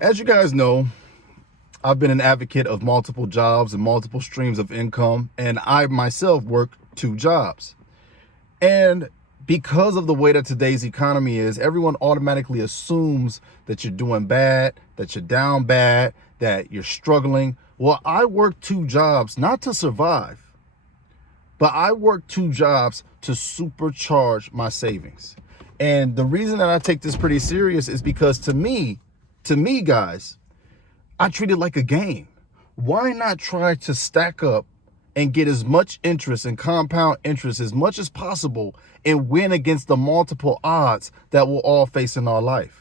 As you guys know, I've been an advocate of multiple jobs and multiple streams of income, and I myself work 2 jobs. And because of the way that today's economy is, everyone automatically assumes that you're doing bad, that you're down bad, that you're struggling. Well, I work 2 jobs not to survive, but I work 2 jobs to supercharge my savings. And the reason that I take this pretty serious is because to me, guys, I treat it like a game. Why not try to stack up and get as much interest and compound interest as much as possible and win against the multiple odds that we'll all face in our life?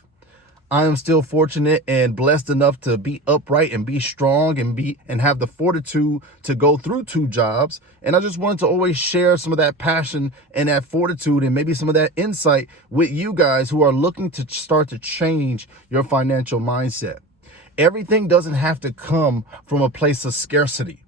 I am still fortunate and blessed enough to be upright and be strong and have the fortitude to go through 2 jobs. And I just wanted to always share some of that passion and that fortitude and maybe some of that insight with you guys who are looking to start to change your financial mindset. Everything doesn't have to come from a place of scarcity.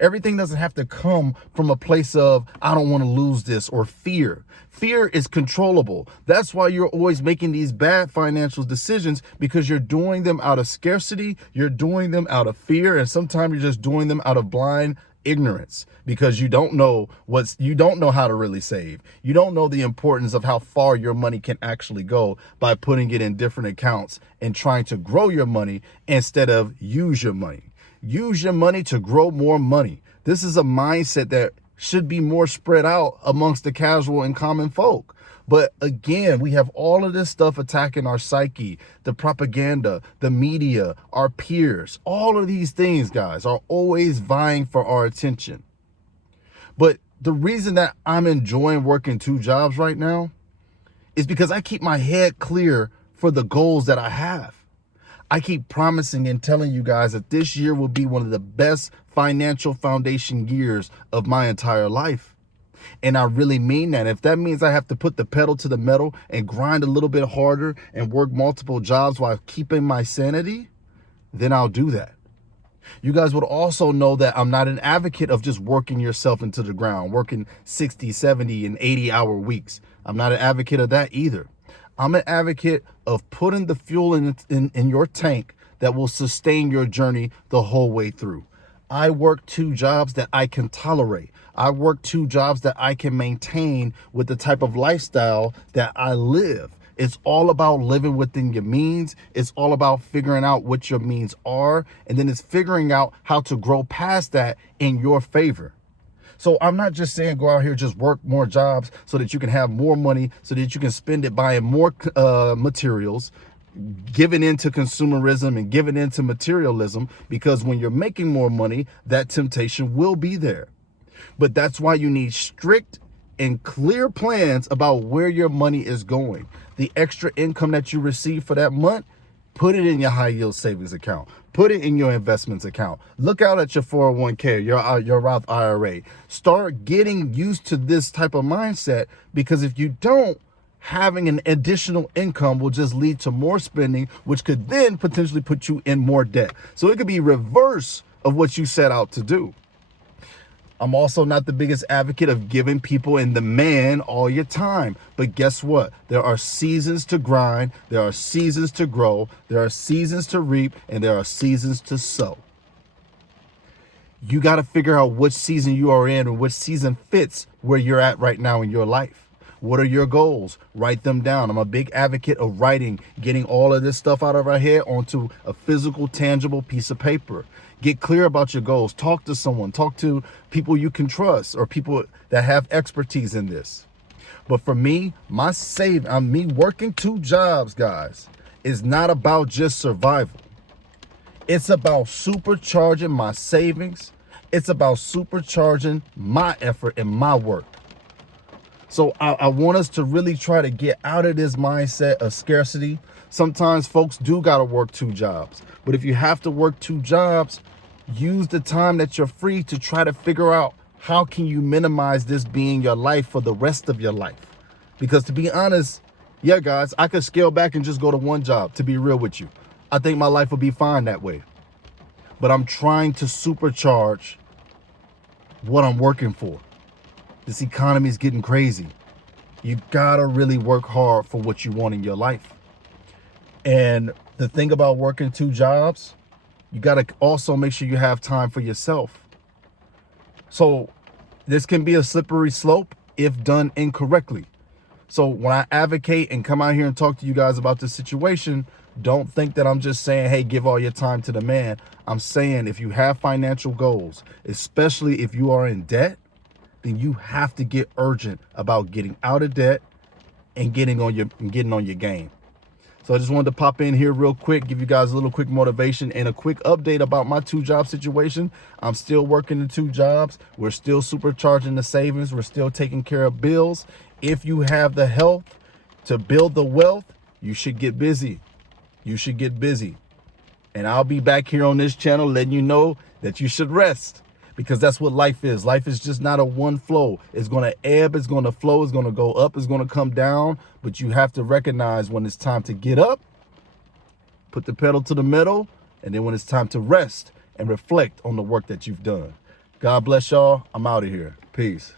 Everything doesn't have to come from a place of, I don't want to lose this, or fear. Fear is controllable. That's why you're always making these bad financial decisions, because you're doing them out of scarcity, you're doing them out of fear, and sometimes you're just doing them out of blind ignorance, because you don't know how to really save. You don't know the importance of how far your money can actually go by putting it in different accounts and trying to grow your money instead of use your money. Use your money to grow more money. This is a mindset that should be more spread out amongst the casual and common folk. But again, we have all of this stuff attacking our psyche, the propaganda, the media, our peers. All of these things, guys, are always vying for our attention. But the reason that I'm enjoying working 2 jobs right now is because I keep my head clear for the goals that I have. I keep promising and telling you guys that this year will be one of the best financial foundation years of my entire life. And I really mean that. If that means I have to put the pedal to the metal and grind a little bit harder and work multiple jobs while keeping my sanity, then I'll do that. You guys would also know that I'm not an advocate of just working yourself into the ground, working 60, 70, and 80-hour weeks. I'm not an advocate of that either. I'm an advocate of putting the fuel in your tank that will sustain your journey the whole way through. I work 2 jobs that I can tolerate. I work 2 jobs that I can maintain with the type of lifestyle that I live. It's all about living within your means. It's all about figuring out what your means are. And then it's figuring out how to grow past that in your favor. So I'm not just saying go out here, just work more jobs so that you can have more money, so that you can spend it buying more materials, giving into consumerism and giving into materialism, because when you're making more money, that temptation will be there. But that's why you need strict and clear plans about where your money is going. The extra income that you receive for that month, put it in your high yield savings account. Put it in your investments account. Look out at your 401k, your Roth IRA. Start getting used to this type of mindset, because if you don't, having an additional income will just lead to more spending, which could then potentially put you in more debt. So it could be reverse of what you set out to do. I'm also not the biggest advocate of giving people in demand all your time. But guess what? There are seasons to grind. There are seasons to grow. There are seasons to reap. And there are seasons to sow. You got to figure out which season you are in and which season fits where you're at right now in your life. What are your goals? Write them down. I'm a big advocate of writing, getting all of this stuff out of our head onto a physical, tangible piece of paper. Get clear about your goals. Talk to someone. Talk to people you can trust or people that have expertise in this. But for me, me working 2 jobs, guys, is not about just survival. It's about supercharging my savings. It's about supercharging my effort and my work. So I want us to really try to get out of this mindset of scarcity. Sometimes folks do got to work 2 jobs. But if you have to work 2 jobs, use the time that you're free to try to figure out how can you minimize this being your life for the rest of your life. Because to be honest, yeah, guys, I could scale back and just go to 1 job, to be real with you. I think my life will be fine that way. But I'm trying to supercharge what I'm working for. This economy is getting crazy. You gotta really work hard for what you want in your life. And The thing about working 2 jobs, you got to also make sure you have time for yourself. So this can be a slippery slope if done incorrectly. So when I advocate and come out here and talk to you guys about this situation, don't think that I'm just saying, hey, give all your time to the man. I'm saying if you have financial goals, especially if you are in debt, then you have to get urgent about getting out of debt and getting on your game. So I just wanted to pop in here real quick, give you guys a little quick motivation and a quick update about my 2-job situation. I'm still working the 2 jobs. We're still supercharging the savings. We're still taking care of bills. If you have the health to build the wealth, you should get busy. You should get busy. And I'll be back here on this channel letting you know that you should rest, because that's what life is. Life is just not a one flow. It's going to ebb, it's going to flow, it's going to go up, it's going to come down. But you have to recognize when it's time to get up, put the pedal to the metal, and then when it's time to rest and reflect on the work that you've done. God bless y'all. I'm out of here. Peace.